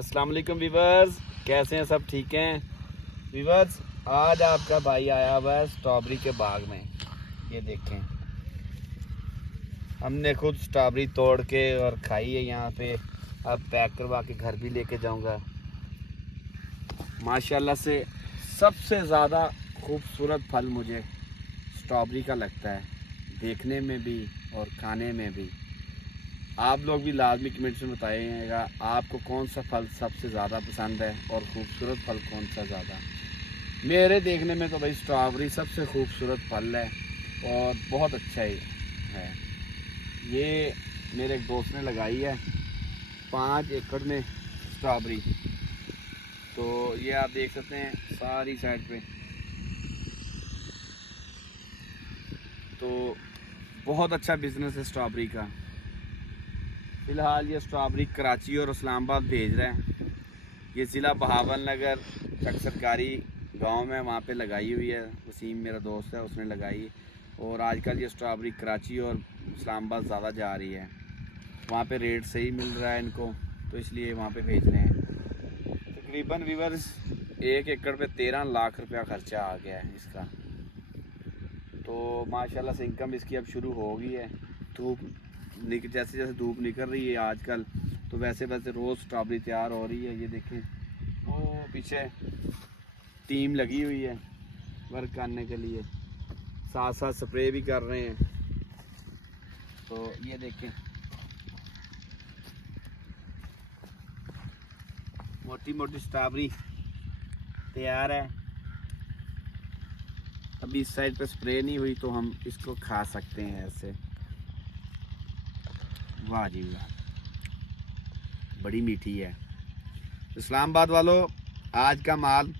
अस्सलाम वालेकुम वीवर्स, कैसे हैं? सब ठीक हैं वीवर्स। आज आपका भाई आया हुआ है स्ट्रॉबेरी के बाग में। ये देखें, हमने खुद स्ट्रॉबेरी तोड़ के और खाई है यहाँ पे। अब पैक करवा के घर भी लेके जाऊँगा। माशाल्लाह से सबसे ज़्यादा खूबसूरत फल मुझे स्ट्रॉबेरी का लगता है, देखने में भी और खाने में भी। आप लोग भी लाजमी कमेंट्स में बताइएगा आपको कौन सा फल सबसे ज़्यादा पसंद है और ख़ूबसूरत फल कौन सा ज़्यादा। मेरे देखने में तो भाई स्ट्रॉबेरी सबसे खूबसूरत फल है और बहुत अच्छा ही है। ये मेरे एक दोस्त ने लगाई है 5 एकड़ में स्ट्रॉबेरी। तो ये आप देख सकते हैं सारी साइड पे। तो बहुत अच्छा बिज़नेस है स्ट्रॉबेरी का। फ़िलहाल ये स्ट्रॉबेरी कराची और इस्लामाबाद भेज रहे हैं। ये ज़िला बहावल नगर चक सरकारी गाँव में वहाँ पे लगाई हुई है। वसीम मेरा दोस्त है, उसने लगाई। और आजकल ये स्ट्रॉबेरी कराची और इस्लामाबाद ज़्यादा जा रही है, वहाँ पे रेट सही मिल रहा है इनको, तो इसलिए वहाँ पे भेज रहे हैं। तकरीबन वीवर्स 1 एकड़ पे 13 लाख रुपया खर्चा आ गया है इसका। तो माशाल्लाह से इनकम इसकी अब शुरू हो गई है। जैसे जैसे धूप निकल रही है आजकल, तो वैसे वैसे रोज़ स्ट्रॉबेरी तैयार हो रही है। ये देखें, वो पीछे टीम लगी हुई है वर्क करने के लिए, साथ साथ स्प्रे भी कर रहे हैं। तो ये देखें, मोटी मोटी स्ट्रॉबेरी तैयार है। अभी इस साइड पे स्प्रे नहीं हुई तो हम इसको खा सकते हैं ऐसे। वाह जी वाह, बड़ी मीठी है। इस्लामाबाद वालों, आज का माल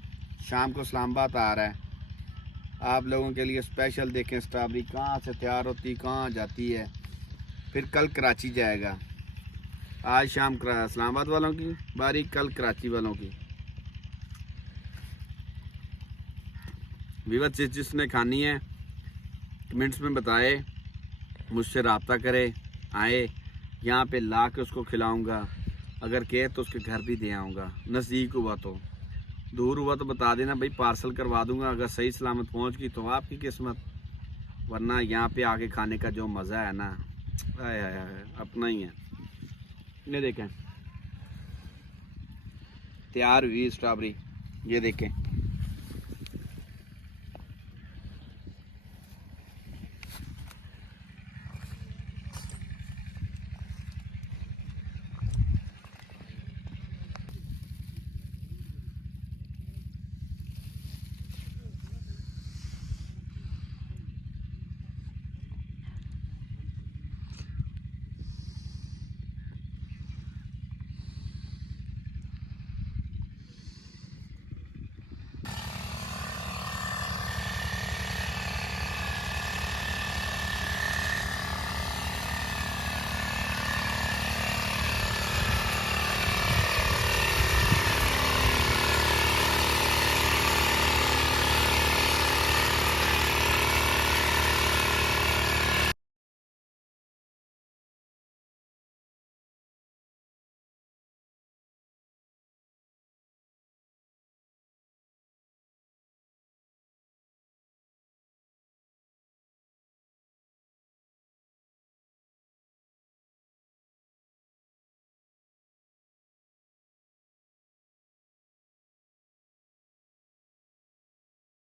शाम को इस्लामाबाद आ रहा है आप लोगों के लिए स्पेशल। देखें स्ट्रॉबेरी कहाँ से तैयार होती, कहाँ जाती है, फिर कल कराची जाएगा। आज शाम इस्लामाबाद वालों की बारी, कल कराची वालों की। विवत जिसने खानी है कमेंट्स में बताए, मुझसे रब्ता करे, आए यहाँ पे ला के उसको खिलाऊँगा। अगर कहे तो उसके घर भी दे आऊँगा। नज़दीक हुआ तो, दूर हुआ तो बता देना भाई, पार्सल करवा दूँगा। अगर सही सलामत पहुँच गई तो आपकी किस्मत, वरना यहाँ पे आके खाने का जो मज़ा है ना, आय आय आय, अपना ही है। ये देखें तैयार हुई स्ट्रॉबेरी, ये देखें।